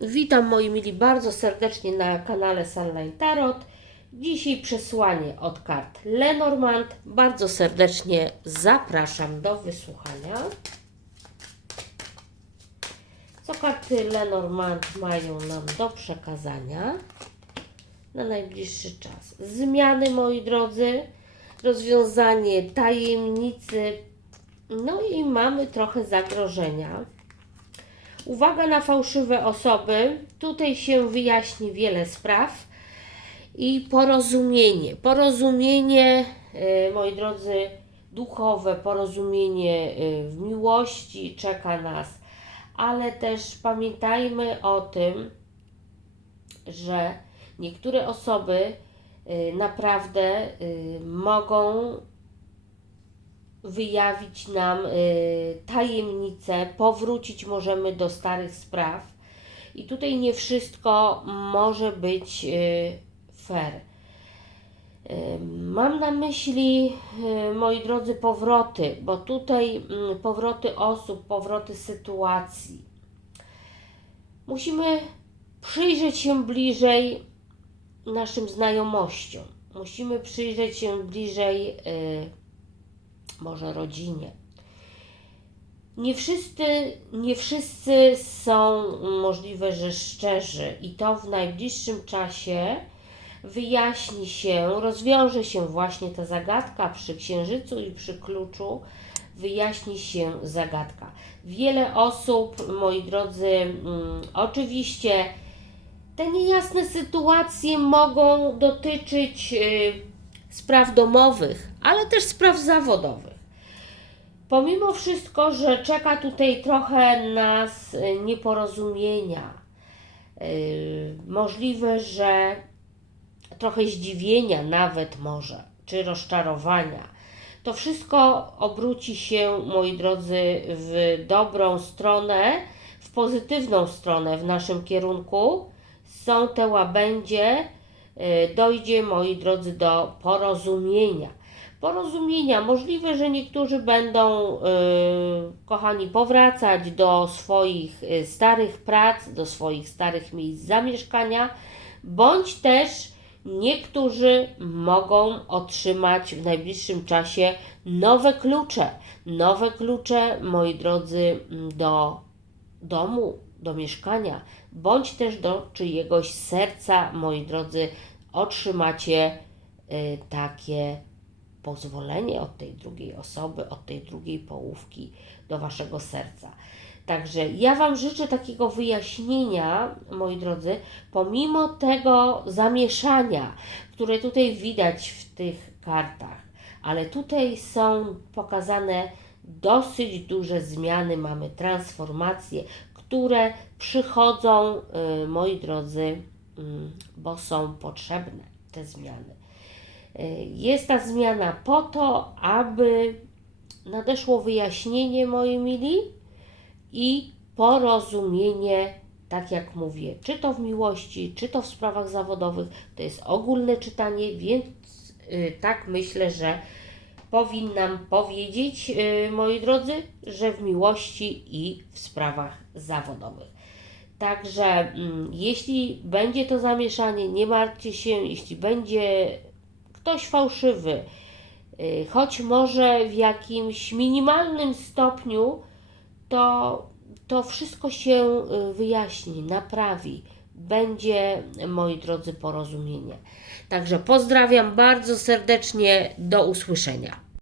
Witam moi mili bardzo serdecznie na kanale Sunlight Tarot. Dzisiaj przesłanie od kart Lenormand. Bardzo serdecznie zapraszam do wysłuchania. Co karty Lenormand mają nam do przekazania na najbliższy czas? Zmiany, moi drodzy, rozwiązanie tajemnicy, no i mamy trochę zagrożenia. Uwaga na fałszywe osoby. Tutaj się wyjaśni wiele spraw i porozumienie. Porozumienie, e, moi drodzy, duchowe, porozumienie e, w miłości czeka nas, ale też pamiętajmy o tym, że niektóre osoby e, naprawdę mogą wyjawić nam y, tajemnice, powrócić możemy do starych spraw. I tutaj nie wszystko może być y, fair. Y, Mam na myśli, moi drodzy, powroty, bo tutaj mm, powroty osób, powroty sytuacji. Musimy przyjrzeć się bliżej naszym znajomościom. Musimy przyjrzeć się bliżej może rodzinie. Nie wszyscy, nie wszyscy są możliwe, że szczerzy i to w najbliższym czasie wyjaśni się, rozwiąże się właśnie ta zagadka przy księżycu i przy kluczu, wyjaśni się zagadka. Wiele osób, moi drodzy, mm, oczywiście te niejasne sytuacje mogą dotyczyć y, spraw domowych, ale też spraw zawodowych. Pomimo wszystko, że czeka tutaj trochę nas y, nieporozumienia, y, możliwe, że trochę zdziwienia nawet może, czy rozczarowania. To wszystko obróci się, moi drodzy, w dobrą stronę, w pozytywną stronę w naszym kierunku. Są te łabędzie, dojdzie, moi drodzy, do porozumienia. Porozumienia. Możliwe, że niektórzy będą, y, kochani, powracać do swoich y, starych prac, do swoich starych miejsc zamieszkania, bądź też niektórzy mogą otrzymać w najbliższym czasie nowe klucze. Nowe klucze, moi drodzy, do domu, do mieszkania, bądź też do czyjegoś serca, moi drodzy, otrzymacie y, takie pozwolenie od tej drugiej osoby, od tej drugiej połówki do waszego serca. Także ja Wam życzę takiego wyjaśnienia, moi drodzy, pomimo tego zamieszania, które tutaj widać w tych kartach, ale tutaj są pokazane dosyć duże zmiany, mamy transformacje, które przychodzą, y, moi drodzy, y, bo są potrzebne te zmiany. Y, Jest ta zmiana po to, aby nadeszło wyjaśnienie, moi mili, i porozumienie, tak jak mówię, czy to w miłości, czy to w sprawach zawodowych. To jest ogólne czytanie, więc tak myślę, że powinnam powiedzieć, y, moi drodzy, że w miłości i w sprawach zawodowych. Także mm, jeśli będzie to zamieszanie, nie martwcie się, jeśli będzie ktoś fałszywy, y, choć może w jakimś minimalnym stopniu, to, to wszystko się y, wyjaśni, naprawi. Będzie, moi drodzy, porozumienie. Także pozdrawiam bardzo serdecznie. Do usłyszenia.